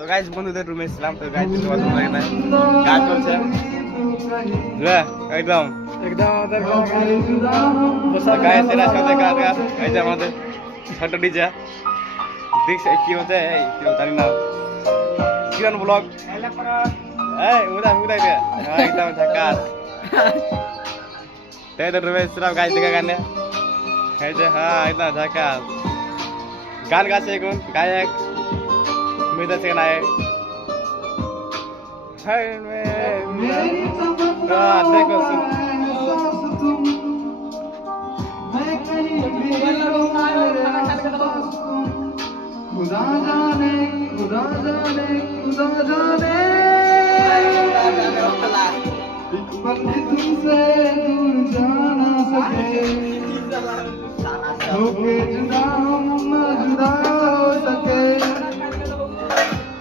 তো গাইস বন্ধুদের রুমে ছিলাম, তো গাইস ভালো লাগে না, গান চলছে একদম একদম আমাদের গায়ে সেরা সাথে গান এই যে আমাদের ছোট ডিজে দেখছে কি হচ্ছে কি জানি না কিরণ ব্লগ এই উদা উদা একদম ঝাকাস তাই তো রুমে ছিলাম গাইস দেখা গানে এই যে হ্যাঁ একদম ঝাকাস গান গাছে এখন গায়ক মেয়েদের থেকে নায়ক देखो सुन खुदा जाने खुदा जाने खुदा जाने एक पल भी तुमसे दूर जाना सके होके जुदा हम ना जुदा हो सके